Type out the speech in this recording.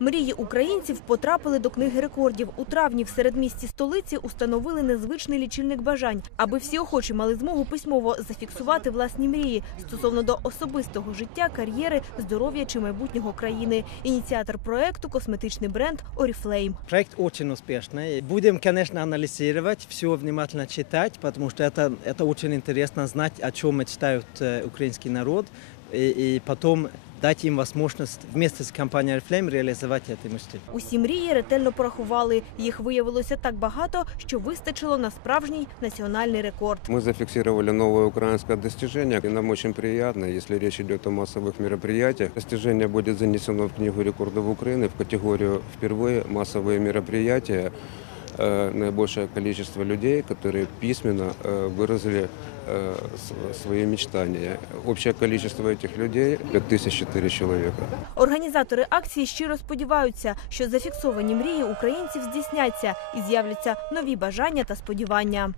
Мрії українців потрапили до книги рекордів. У травні в середмісті столиці установили незвичний лічильник бажань, аби всі охочі мали змогу письмово зафіксувати власні мрії стосовно до особистого життя, кар'єри, здоров'я чи майбутнього країни. Ініціатор проекту косметичний бренд Oriflame. Проект очень успешный. Будем, конечно, анализировать, все внимательно читать, потому что это, это очень интересно знать, о чем мечтает э, украинский народ, и, и потом дать им возможность вместе с компанией Oriflame реализовать эти мечты. Усі мрії ретельно порахували. Їх виявилося так багато, що вистачило на справжній національний рекорд. Мы зафиксировали новое украинское достижение, и нам очень приятно, если речь идет о массовых мероприятиях. Достижение будет занесено в Книгу рекордов Украины в категорию «Впервые массовые мероприятия». Э, Наибольшее количество людей, которые письменно э, выразили э, с- свои мечтания. Общее количество этих людей – 5004 человека. Організатори акції щиро сподіваються, що зафіксовані мрії українців здійсняться і з'являться нові бажання та сподівання.